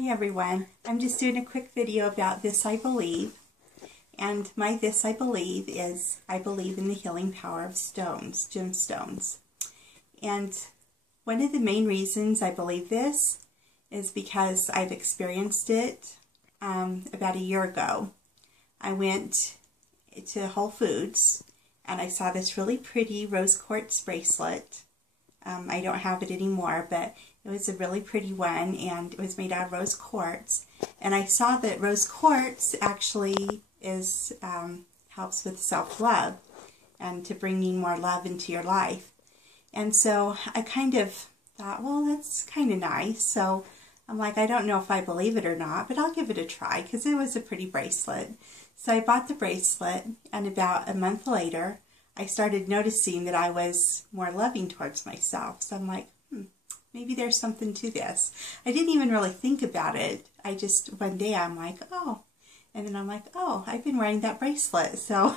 Hi everyone, I'm just doing a quick video about this I believe, and my this I believe is I believe in the healing power of stones, gemstones. And one of the main reasons I believe this is because I've experienced it about a year ago. I went to Whole Foods and I saw this really pretty rose quartz bracelet. I don't have it anymore, but it was a really pretty one, and it was made out of rose quartz. And I saw that rose quartz actually is helps with self-love and to bringing more love into your life. And so I kind of thought, well, that's kind of nice. So I'm like, I don't know if I believe it or not, but I'll give it a try because it was a pretty bracelet. So I bought the bracelet, and about a month later, I started noticing that I was more loving towards myself. So I'm like, maybe there's something to this. I didn't even really think about it. I just, one day I'm like, oh. And then I'm like, oh, I've been wearing that bracelet. So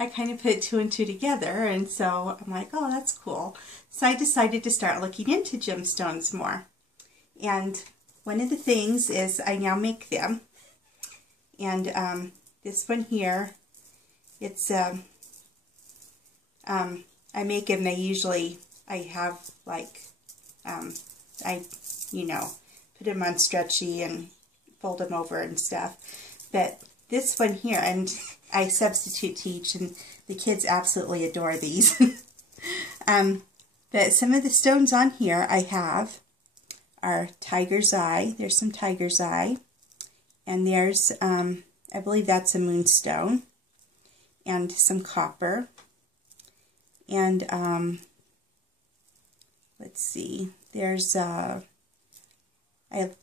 I kind of put two and two together. And so I'm like, oh, that's cool. So I decided to start looking into gemstones more. And one of the things is I now make them. And this one here, it's, I make them, I have like, put them on stretchy and fold them over and stuff. But this one here, and I substitute teach, and the kids absolutely adore these. But some of the stones on here I have are tiger's eye. There's some tiger's eye. And there's, I believe that's a moonstone. And some copper. And, let's see, there's, I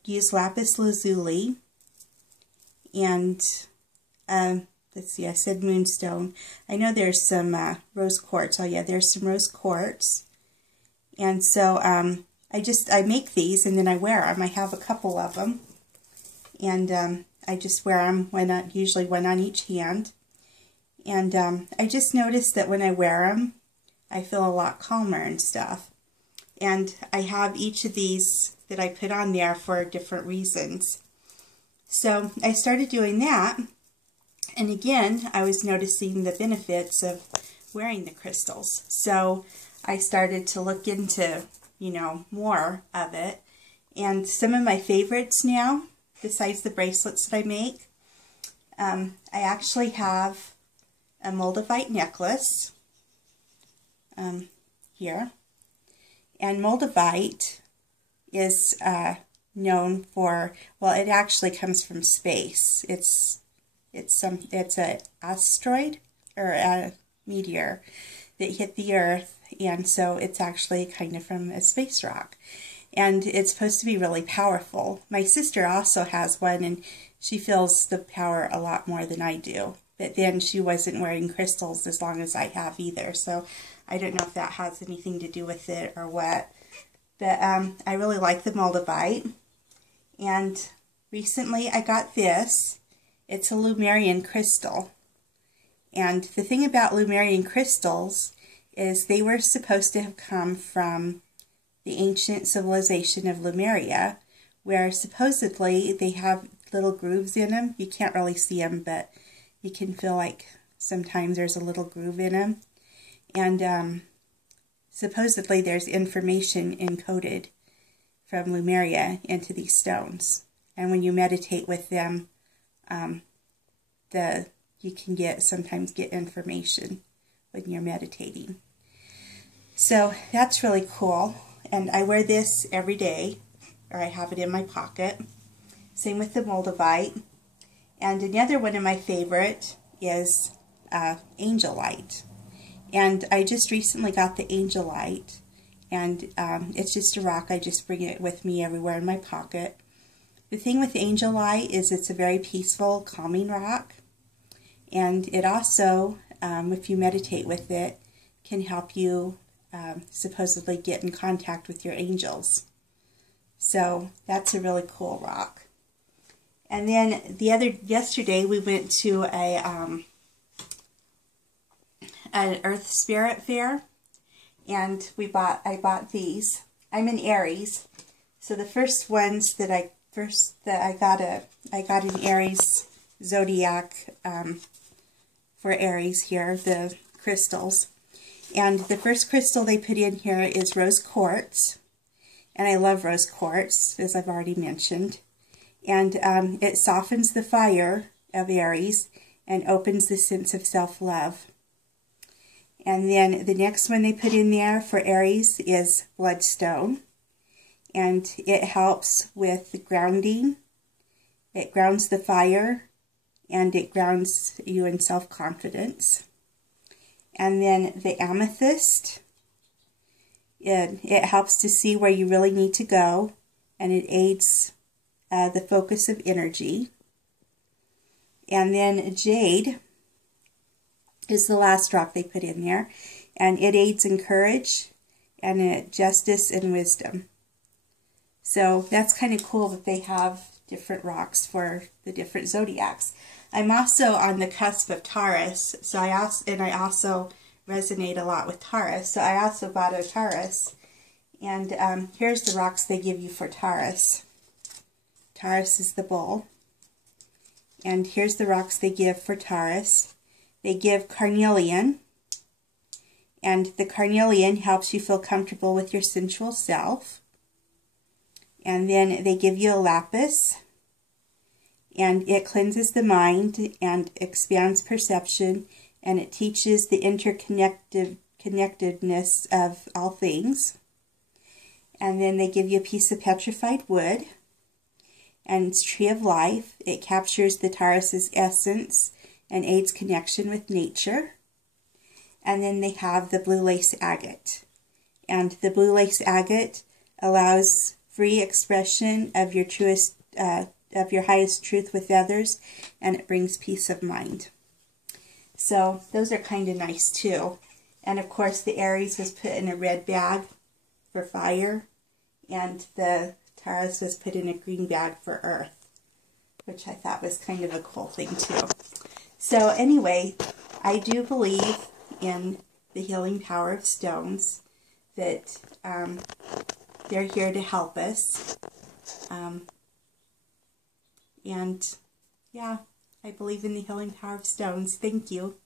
use lapis lazuli, and, let's see, I said moonstone. I know there's some rose quartz. Oh yeah, there's some rose quartz. And so, I make these and then I wear them. I have a couple of them. And I just wear them, usually one on each hand. And I just noticed that when I wear them, I feel a lot calmer and stuff. And I have each of these that I put on there for different reasons. So I started doing that. And again, I was noticing the benefits of wearing the crystals. So I started to look into, more of it. And some of my favorites now, besides the bracelets that I make, I actually have a Moldavite necklace here. And Moldavite is known for, well, it actually comes from space. It's an asteroid or a meteor that hit the Earth, and so it's actually kind of from a space rock. And it's supposed to be really powerful. My sister also has one, and she feels the power a lot more than I do. But then she wasn't wearing crystals as long as I have either, so I don't know if that has anything to do with it or what. But I really like the Moldavite. And recently I got this. It's a Lemurian crystal. And the thing about Lemurian crystals is they were supposed to have come from the ancient civilization of Lemuria, where supposedly they have little grooves in them. You can't really see them, but you can feel like sometimes there's a little groove in them. And supposedly there's information encoded from Lemuria into these stones. And when you meditate with them, you can sometimes get information when you're meditating. So that's really cool. And I wear this every day, or I have it in my pocket. Same with the Moldavite. And another one of my favorite is Angelite. And I just recently got the Angelite, and it's just a rock. I just bring it with me everywhere in my pocket. The thing with Angelite is it's a very peaceful, calming rock, and it also, if you meditate with it, can help you supposedly get in contact with your angels. So that's a really cool rock. And then yesterday we went to an Earth Spirit Fair, and I bought these. I'm an Aries, so the first first that I got an Aries zodiac for Aries here, the crystals. And the first crystal they put in here is rose quartz. And I love rose quartz, as I've already mentioned. And it softens the fire of Aries and opens the sense of self-love. And then the next one they put in there for Aries is bloodstone. And it helps with the grounding. It grounds the fire, and it grounds you in self-confidence. And then the amethyst, it helps to see where you really need to go, and it aids the focus of energy. And then jade is the last rock they put in there, and it aids in courage and justice and wisdom. So that's kind of cool that they have different rocks for the different zodiacs. I'm also on the cusp of Taurus, so I also resonate a lot with Taurus. So I also bought a Taurus, and here's the rocks they give you for Taurus. Taurus is the bull, and here's the rocks they give for Taurus. They give carnelian, and the carnelian helps you feel comfortable with your sensual self. And then they give you a lapis, and it cleanses the mind and expands perception, and it teaches the interconnectedness of all things. And then they give you a piece of petrified wood, and it's tree of life. It captures the Taurus's essence and aids connection with nature. And then they have the blue lace agate, and the blue lace agate allows free expression of your truest, of your highest truth with others, and it brings peace of mind. So those are kind of nice too. And of course the Aries was put in a red bag for fire, and the Taurus was put in a green bag for earth, which I thought was kind of a cool thing too. So anyway, I do believe in the healing power of stones, that they're here to help us. And yeah, I believe in the healing power of stones. Thank you.